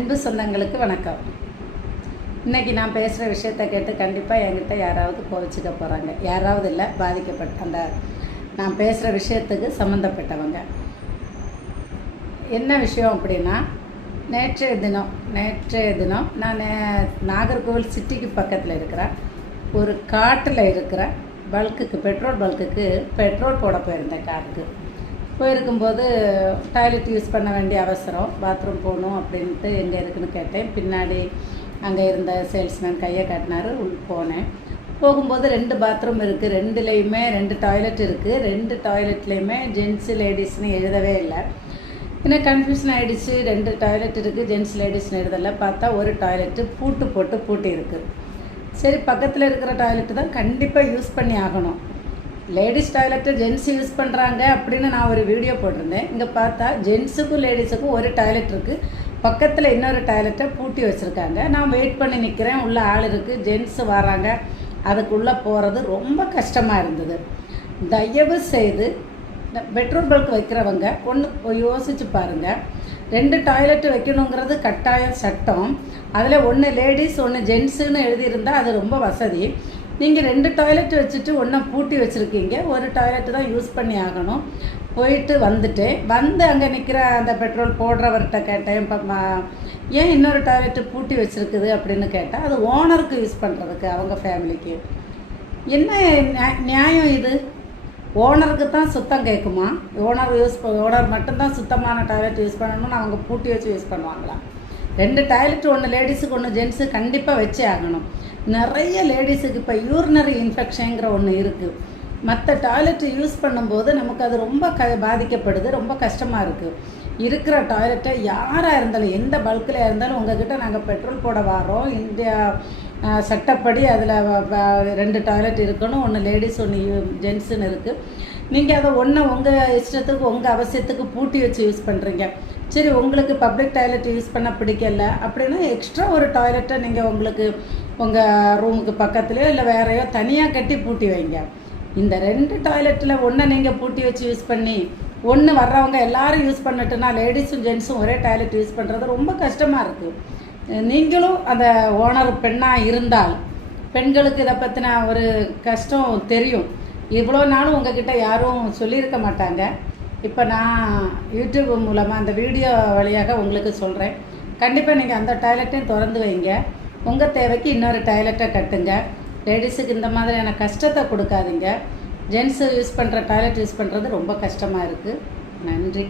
அன்பு சொந்தங்களுக்கு வணக்கம். இன்றைக்கி நான் பேசுகிற விஷயத்தை கேட்டு கண்டிப்பாக என்கிட்ட யாராவது கோவிச்சுக்க போகிறாங்க. யாராவது இல்லை, பாதிக்கப்பட்ட அந்த நான் பேசுகிற விஷயத்துக்கு சம்மந்தப்பட்டவங்க. என்ன விஷயம் அப்படின்னா, நேற்றைய தினம் நான் நாகர்கோவில் சிட்டிக்கு பக்கத்தில் இருக்கிற ஒரு காட்டில் இருக்கிற பெட்ரோல் பல்க்குக்கு பெட்ரோல் போட போயிருந்தேன். காருக்கு போயிருக்கும்போது டாய்லெட் யூஸ் பண்ண வேண்டிய அவசரம், பாத்ரூம் போகணும் அப்படின்ட்டு எங்கே இருக்குதுன்னு கேட்டேன். பின்னாடி அங்கே இருந்த சேல்ஸ்மேன் கையை காட்டினார். போனேன். போகும்போது 2 பாத்ரூம் இருக்குது, 2லேயுமே 2 டாய்லெட் இருக்குது. 2 டாய்லெட்லேயுமே ஜென்ஸு லேடிஸ்னு எழுதவே இல்லை. எனக்கு கன்ஃபியூஷன் ஆகிடுச்சு. 2 டாய்லெட் இருக்குது, ஜென்ஸ் லேடிஸ்னு எழுதலை. பார்த்தா ஒரு டாய்லெட்டு பூட்டி இருக்குது. சரி, பக்கத்தில் இருக்கிற டாய்லெட்டு தான் கண்டிப்பாக யூஸ் பண்ணி ஆகணும். லேடிஸ் டாய்லெட்டு ஜென்ஸ் யூஸ் பண்ணுறாங்க அப்படின்னு நான் ஒரு வீடியோ போட்டிருந்தேன். இங்கே பார்த்தா ஜென்ஸுக்கும் லேடிஸுக்கும் ஒரு டாய்லெட் இருக்குது, பக்கத்தில் இன்னொரு டாய்லெட்டை பூட்டி வச்சுருக்காங்க. நான் வெயிட் பண்ணி நிற்கிறேன். உள்ளே ஆள் இருக்குது, ஜென்ஸு வராங்க. அதுக்குள்ளே போகிறது ரொம்ப கஷ்டமாக இருந்தது. தயவு செய்து பெட்ரோல் பல்க் வைக்கிறவங்க ஒன்று யோசித்து பாருங்கள். 2 டாய்லெட்டு வைக்கணுங்கிறது கட்டாயம் சட்டம். அதில் ஒன்று லேடிஸ் ஒன்று ஜென்ஸுன்னு எழுதியிருந்தால் அது ரொம்ப வசதி. நீங்கள் 2 டாய்லெட் வச்சுட்டு ஒன்றை பூட்டி வச்சுருக்கீங்க. ஒரு டாய்லெட்டு தான் யூஸ் பண்ணி ஆகணும். போயிட்டு வந்து அங்கே நிற்கிற அந்த பெட்ரோல் போடுறவர்கிட்ட கேட்டேன், ஏன் இன்னொரு டாய்லெட்டு பூட்டி வச்சுருக்குது அப்படின்னு கேட்டால், அது ஓனருக்கு யூஸ் பண்ணுறதுக்கு, அவங்க ஃபேமிலிக்கு. என்ன நியாயம் இது? ஓனருக்கு தான் சுத்தம் கேட்குமா? ஓனர் மட்டும்தான் சுத்தமான டாய்லெட் யூஸ் பண்ணணும்னு அவங்க பூட்டி வச்சு யூஸ் பண்ணுவாங்களா? 2 டாய்லெட், ஒன்று லேடிஸுக்கு ஒன்று ஜென்ஸு கண்டிப்பாக வச்சே ஆகணும். நிறைய லேடிஸுக்கு இப்போ யூரினரி இன்ஃபெக்ஷனுங்கிற ஒன்று இருக்குது. மற்ற டாய்லெட்டு யூஸ் பண்ணும்போது நமக்கு அது ரொம்ப பாதிக்கப்படுது, ரொம்ப கஷ்டமாக இருக்குது. இருக்கிற டாய்லெட்டை யாராக இருந்தாலும், எந்த பல்கில் இருந்தாலும் உங்கள்கிட்ட நாங்கள் பெட்ரோல் போட வரோம், இந்தியா சட்டப்படி அதில் 2 டாய்லெட் இருக்கணும், ஒன்று லேடிஸ் ஒன்று ஜென்ஸுன்னு இருக்குது. நீங்கள் அதை உங்கள் இஷ்டத்துக்கு உங்கள் அவசியத்துக்கு பூட்டி வச்சு யூஸ் பண்ணுறீங்க. சரி, உங்களுக்கு பப்ளிக் டாய்லெட் யூஸ் பண்ண பிடிக்கல அப்படின்னா எக்ஸ்ட்ரா ஒரு டாய்லெட்டை நீங்கள் உங்களுக்கு உங்கள் ரூமுக்கு பக்கத்துலேயோ இல்லை வேறையோ தனியாக கட்டி பூட்டி வைங்க. இந்த 2 டாய்லெட்டில் ஒன்றை நீங்கள் பூட்டி வச்சு யூஸ் பண்ணி ஒன்று வர்றவங்க எல்லோரும் யூஸ் பண்ணிட்டுனா லேடிஸும் ஜென்ஸும் ஒரே டாய்லெட் யூஸ் பண்ணுறது ரொம்ப கஷ்டமாக இருக்குது. நீங்களும் அந்த ஓனர் பெண்ணாக இருந்தால் பெண்களுக்கு இதை பற்றின ஒரு கஷ்டம் தெரியும். இவ்வளோ நாளும் உங்ககிட்ட யாரும் சொல்லியிருக்க மாட்டாங்க. இப்போ நான் யூடியூப் மூலமாக அந்த வீடியோ வழியாக உங்களுக்கு சொல்கிறேன். கண்டிப்பாக நீங்கள் அந்த டாய்லெட்டையும் திறந்து வைங்க. உங்கள் தேவைக்கு இன்னொரு டாய்லெட்டை கட்டுங்க. லேடிஸுக்கு இந்த மாதிரியான கஷ்டத்தை கொடுக்காதீங்க. ஜென்ஸு யூஸ் பண்ணுற டாய்லெட் யூஸ் பண்ணுறது ரொம்ப கஷ்டமாக இருக்குது. நன்றி.